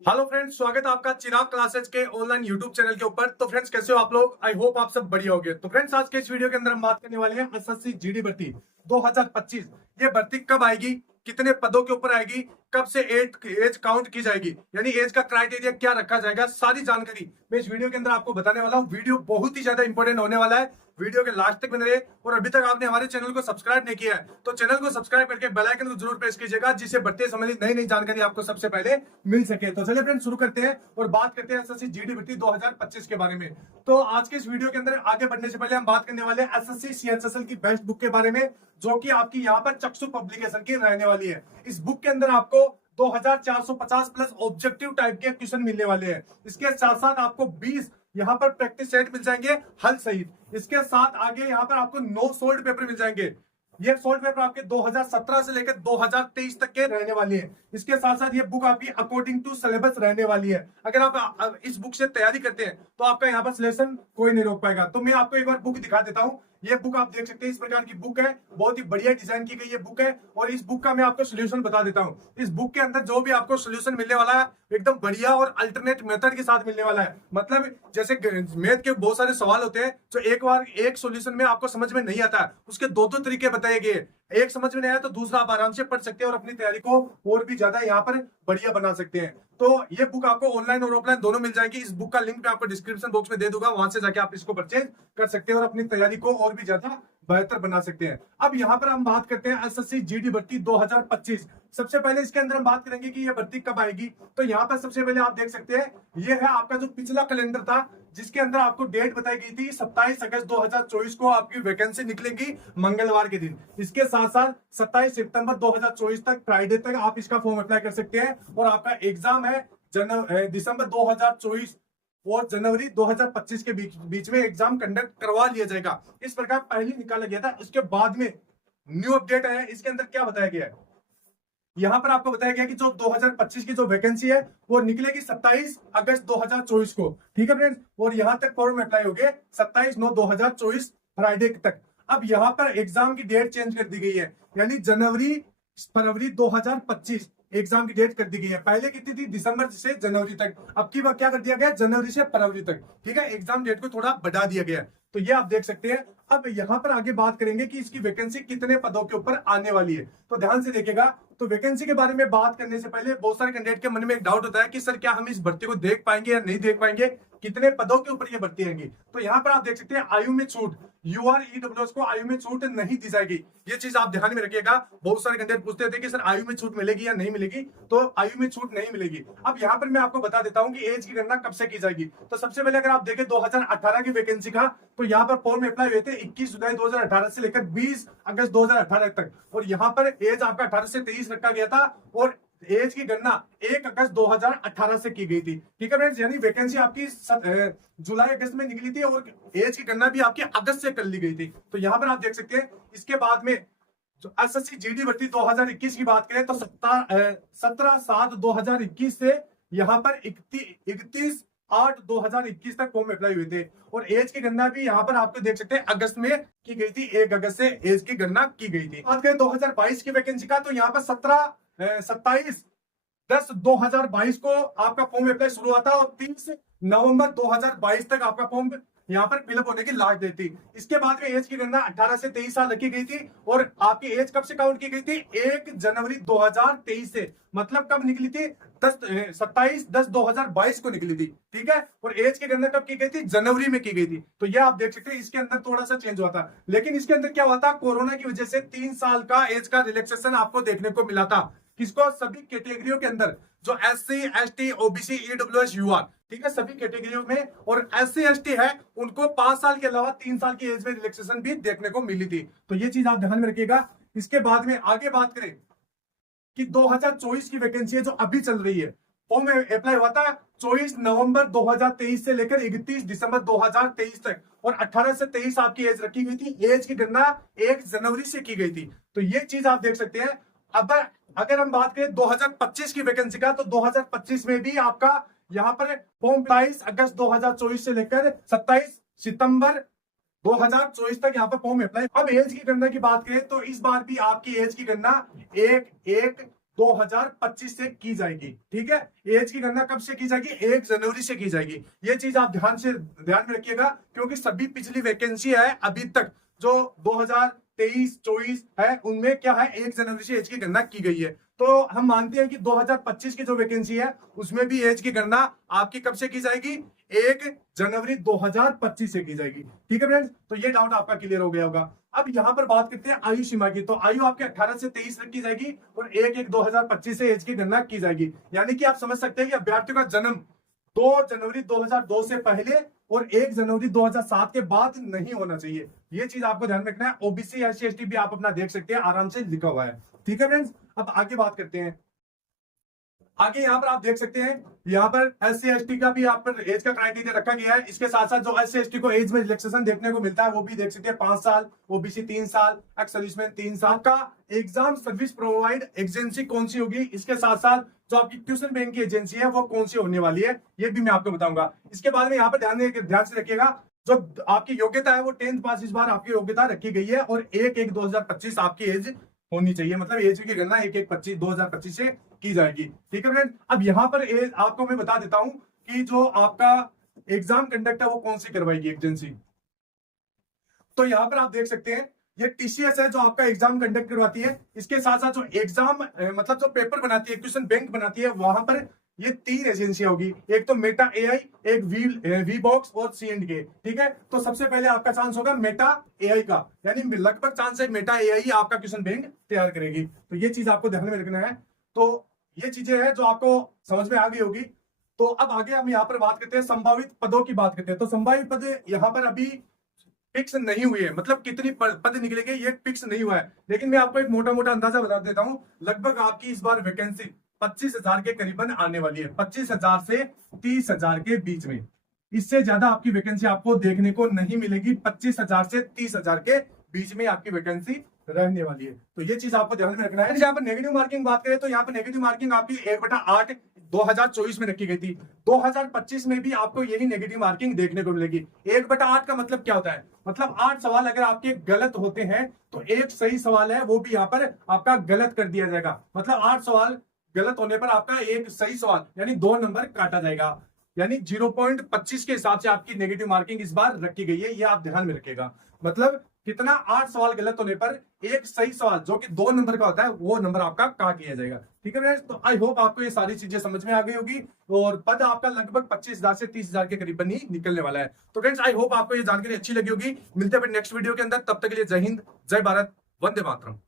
Hello friends, स्वागत है आपका चिराग क्लासेस के ऑनलाइन यूट्यूब चैनल के ऊपर। तो फ्रेंड्स, कैसे हो आप लोग? आई होप आप सब बढ़िया होंगे। तो फ्रेंड्स, आज के इस वीडियो के अंदर हम बात करने वाले हैं एसएससी जीडी भर्ती 2025। ये भर्ती कब आएगी, कितने पदों के ऊपर आएगी, कब से एज काउंट की जाएगी, यानी एज का क्राइटेरिया क्या रखा जाएगा, सारी जानकारी मैं इस वीडियो के अंदर आपको बताने वाला हूँ। वीडियो बहुत ही ज्यादा इंपॉर्टेंट होने वाला है, वीडियो के लास्ट तक बने रहे। और अभी तक आपने हमारे चैनल को सब्सक्राइब नहीं किया है तो चैनल को सब्सक्राइब करके बेल आइकन को जरूर प्रेस कीजिएगा, जिससे भर्ती संबंधित नई नई जानकारी आपको सबसे पहले मिल सके। तो चलिए फ्रेंड्स, शुरू करते हैं और बात करते हैं एसएससी जीडी भर्ती 2025 के बारे में। तो आज के इस वीडियो के अंदर आगे बढ़ने से पहले हम बात करने वाले हैं एसएससी सीएचएसएल की बेस्ट बुक के बारे में, जो कि आपकी यहाँ पर चक्षु पब्लिकेशन की रहने वाली है। इस बुक के अंदर आपको 2450 प्लस ऑब्जेक्टिव टाइप के क्वेश्चन मिलने वाले हैं। इसके साथ साथ आपको 20 यहाँ पर प्रैक्टिस सेट मिल जाएंगे हल सहित। इसके साथ आगे यहाँ पर आपको 9 सोल्ड पेपर मिल जाएंगे। ये सोल्ड पेपर आपके 2017 से लेकर 2023 तक के रहने वाली है। इसके साथ साथ ये बुक आपकी अकॉर्डिंग टू सिलेबस रहने वाली है। अगर आप इस बुक से तैयारी करते हैं तो आपका यहाँ पर सिलेक्शन कोई नहीं रोक पाएगा। तो मैं आपको एक बार बुक दिखा देता हूँ। ये बुक आप देख सकते हैं, इस प्रकार की बुक है, बहुत ही बढ़िया डिजाइन की गई ये बुक है। और इस बुक का मैं आपको सोल्यूशन बता देता हूँ। इस बुक के अंदर जो भी आपको सोल्यूशन मिलने वाला है एकदम बढ़िया और अल्टरनेट मेथड के साथ मिलने वाला है। मतलब जैसे मैथ के बहुत सारे सवाल होते हैं जो एक बार एक सोल्यूशन में आपको समझ में नहीं आता है, उसके दो दो तरीके बताए गए। एक समझ में नहीं आया तो दूसरा आप आराम से पढ़ सकते हैं और अपनी तैयारी को और भी ज्यादा यहाँ पर बढ़िया बना सकते हैं। तो ये बुक आपको ऑनलाइन और ऑफलाइन दोनों मिल जाएगी। इस बुक का लिंक मैं आपको डिस्क्रिप्शन बॉक्स में दे दूंगा, वहां से जाके आप इसको परचेज कर सकते हैं और अपनी तैयारी को और भी ज्यादा बेहतर बना सकते हैं। अब यहाँ पर हम बात करते हैं एसएससी जीडी भर्ती 2025। सबसे पहले इसके अंदर हम बात करेंगे कि ये भर्ती कब आएगी। तो यहाँ पर सबसे पहले आप देख सकते हैं, ये है आपका जो पिछला कैलेंडर था, जिसके अंदर आपको डेट बताई गई थी 27 अगस्त 2024 को आपकी वैकेंसी निकलेगी मंगलवार के दिन। इसके साथ साथ 27 सितंबर 2024 तक, फ्राइडे तक आप इसका फॉर्म अप्लाई कर सकते हैं। और आपका एग्जाम है दिसंबर 2024 और जनवरी 2025 के बीच में एग्जाम कंडक्ट करवा लिया जाएगा। इस प्रकार पहले निकाला गया था। इसके बाद में न्यू अपडेट है, इसके अंदर क्या बताया गया है, यहां पर आपको बताया गया कि जो 2025 की जो वैकेंसी है वो निकलेगी 27 अगस्त 2024 को। ठीक है फ्रेंड्स, और यहां तक फॉर्म अप्लाई हो गए 27/9/2024 फ्राइडे तक। अब यहां पर एग्जाम की डेट चेंज कर दी गई है, यानी जनवरी फरवरी 2025 एग्जाम की डेट कर दी गई है। पहले कितनी थी, दिसंबर से जनवरी तक, अब की बार क्या कर दिया गया, जनवरी से फरवरी तक। ठीक है, एग्जाम डेट को थोड़ा बढ़ा दिया गया। तो ये आप देख सकते हैं। अब यहां पर आगे बात करेंगे कि इसकी वैकेंसी कितने पदों के ऊपर आने वाली है। तो ध्यान से देखिएगा। तो वैकेंसी के बारे में बात करने से पहले बहुत सारे कैंडिडेट के मन में एक डाउट होता है कि सर क्या हम इस भर्ती को देख पाएंगे या नहीं देख पाएंगे, कितने पदों के ऊपर ये भर्ती आएंगी। तो यहाँ पर आप देख सकते हैं आयु में छूट, यूआर ईडब्ल्यूएस को आयु में छूट नहीं दी जाएगी। ये चीज आप ध्यान में रखिएगा। बहुत सारे कैंडिडेट पूछते थे कि सर आयु में छूट मिलेगी या नहीं मिलेगी, तो आयु में छूट नहीं मिलेगी। अब यहाँ पर मैं आपको बता देता हूँ कि एज की गणना कब से की जाएगी। तो सबसे पहले अगर आप देखें 2018 की वैकेंसी का, तो यहाँ पर फॉर्म अप्लाई हुए थे 21 जुलाई 2018 से लेकर 20 अगस्त 2018 तक। और यहाँ पर एज आपका 18 से 23 रखा गया था और एज की गणना 1 अगस्त 2018 से की गई थी। ठीक है फ्रेंड्स, यानी वैकेंसी आपकी जुलाई अगस्त में निकली थी और एज की गणना भी आपकी अगस्त से कर ली गई थी। तो यहाँ पर आप देख सकते हैं। इसके बाद में जो एसएससी जीडी भर्ती 2021 की बात करें तो 17/7/2021 से यहाँ पर 31/8/2021 तक फॉर्म अप्लाई हुए थे। और एज की गणना भी यहाँ पर आपको देख सकते हैं अगस्त में की गई थी, 1 अगस्त से एज की गणना की गई थी। बात करें 2022 की वैकेंसी का, तो यहाँ पर 27/10/2022 को आपका फॉर्म अप्लाई शुरू हुआ था और 30 नवंबर 2022 तक आपका फॉर्म यहाँ पर फिलअप होने की लास्ट डेट थी। इसके बाद में एज की गणना 18 से 23 साल रखी गई थी और आपकी एज कब से काउंट की गई थी, 1 जनवरी 2023 से। मतलब कब निकली थी, 27/10/2022 को निकली थी। ठीक है, और एज की गणना कब की गई थी, जनवरी में की गई थी। तो ये आप देख सकते हैं। इसके अंदर थोड़ा सा चेंज हुआ था, लेकिन इसके अंदर क्या हुआ था, कोरोना की वजह से 3 साल का एज का रिलैक्सेशन आपको देखने को मिला था। किसको, सभी कैटेगरियों के अंदर, जो SC ST OBC EWS UR, ठीक है, सभी कैटेगरियों में। और एससी एसटी है उनको 5 साल के अलावा 3 साल की एज में रिलैक्सेशन भी देखने को मिली थी। तो ये चीज आप ध्यान में रखिएगा। इसके बाद में आगे बात करें कि 2024 की वैकेंसी है जो अभी चल रही है, फॉर्म अप्लाई हुआ था 24 नवंबर 2023 से लेकर 31 दिसंबर 2023 तक। और 18 से 23 आपकी एज रखी गई थी। एज की गणना 1 जनवरी से की गई थी। तो ये चीज आप देख सकते हैं। अब अगर हम बात करें 2025 की वैकेंसी का, तो 2025 में भी आपका यहाँ पर फॉर्म 22 अगस्त 2024 से लेकर 27 सितंबर 2024 तक यहाँ पर फॉर्म अप्लाई। अब एज की गणना की बात करें तो इस बार भी आपकी एज की गणना 1/1 2025 से की जाएगी। ठीक है, एज की गणना कब से की जाएगी? 1 जनवरी से की जाएगी। ये चीज आप ध्यान में रखिएगा, क्योंकि सभी पिछली वैकेंसी है अभी तक जो 2023-24 है उनमें क्या है, 1 जनवरी से एज की गणना की गई है। तो हम मानते हैं कि 2025 की जो वैकेंसी है उसमें भी एज की गणना आपकी कब से की जाएगी? 1 जनवरी 2025 से की जाएगी। ठीक है फ्रेंड्स, तो ये डाउट आपका क्लियर हो गया होगा। अब यहां पर बात करते हैं आयु सीमा की। तो आयु आपके 18 से 23 तक की जाएगी और 1/1/2025 से एज की गणना की जाएगी। यानी कि आप समझ सकते हैं कि अभ्यर्थियों का जन्म 2 जनवरी 2002 से पहले और 1 जनवरी 2007 के बाद नहीं होना चाहिए। ये चीज आपको ध्यान रखना है। ओबीसी SC ST भी आप अपना देख सकते हैं, आराम से लिखा हुआ है। ठीक है फ्रेंड्स, अब आगे बात करते हैं। आगे यहाँ पर आप देख सकते हैं, यहाँ पर SC ST का भी आप पर एज का क्राइटेरिया रखा गया है। इसके साथ साथ जो SC ST को एज में रिलैक्सेशन देखने को मिलता है वो भी देख सकते हैं, 5 साल, ओबीसी 3 साल, एक्स सर्विसमैन 3 साल का। एग्जाम सर्विस प्रोवाइड एजेंसी कौन सी होगी, इसके साथ साथ जो आपकी क्वेश्चन बैंक की एजेंसी है वो कौन सी होने वाली है, ये भी मैं आपको बताऊंगा। इसके बाद में यहाँ पर ध्यान से रखिएगा, जो आपकी योग्यता है वो 10th पास इस बार आपकी योग्यता रखी गई है और 1/1/2025 आपकी एज होनी चाहिए। मतलब एज की गणना 1/1/2025 से की जाएगी। ठीक है फ्रेंड, अब यहाँ पर एज आपको मैं बता देता हूं कि जो आपका एग्जाम कंडक्ट है वो कौन सी करवाएगी एजेंसी। तो यहाँ पर आप देख सकते हैं ये टीसीएस है जो आपका एग्जाम कंडक्ट करवाती है। इसके साथ साथ जो एग्जाम मतलब जो पेपर बनाती है, क्वेश्चन बैंक बनाती है, वहां पर ये 3 एजेंसियां होगी। एक तो मेटा एआई, एक वी बॉक्स और C&K। ठीक है, तो सबसे पहले आपका चांस होगा मेटा एआई का, यानी लगभग चांस है मेटा एआई आपका क्वेश्चन बैंक तैयार करेगी। तो ये चीज आपको ध्यान में रखना है। तो ये चीजें हैं जो आपको समझ में आ गई होगी। तो अब आगे हम यहाँ पर बात करते हैं, संभावित पदों की बात करते हैं। तो संभावित पद यहाँ पर अभी फिक्स नहीं हुई है, मतलब कितनी पद निकलेंगे ये फिक्स नहीं हुआ है, लेकिन मैं आपको एक मोटा मोटा अंदाजा बता देता हूं। लगभग आपकी इस बार वैकेंसी 25,000 के करीबन आने वाली है, 25,000 से 30,000 के बीच में। इससे ज्यादा आपकी वैकेंसी आपको देखने को नहीं मिलेगी। 25,000 से 30,000 के बीच में आपकी वैकेंसी रहने वाली है। तो ये चीज आपको ध्यान में रखना है। यहाँ पर नेगेटिव मार्किंग बात करें तो यहाँ पर नेगेटिव मार्किंग आपकी 1/8 2024 में रखी गई थी। 2025 में भी आपको यही नेगेटिव मार्किंग देखने को मिलेगी। 1/8 का मतलब क्या होता है? मतलब 8 सवाल अगर आपके गलत होते हैं तो एक सही सवाल है वो भी यहाँ पर आपका गलत कर दिया जाएगा। मतलब 8 सवाल गलत होने पर आपका एक सही सवाल यानी 2 नंबर काटा जाएगा। यानी 0.25 के हिसाब से आपकी नेगेटिव मार्किंग इस बार रखी गई है, ये आप ध्यान में रखिएगा। मतलब कितना, 8 सवाल गलत होने पर एक सही सवाल जो कि 2 नंबर का होता है वो नंबर आपका काट लिया जाएगा। ठीक है फ्रेंड्स, तो आई होप आपको ये सारी चीजें समझ में आ गई होगी और पद आपका लगभग 25,000 से 30,000 के करीबन ही निकलने वाला है। तो फ्रेंड्स आई होप आपको ये जानकारी अच्छी लगी होगी। मिलते हैं नेक्स्ट वीडियो के अंदर, तब तक के लिए जय हिंद, जय भारत, वंदे मातरम।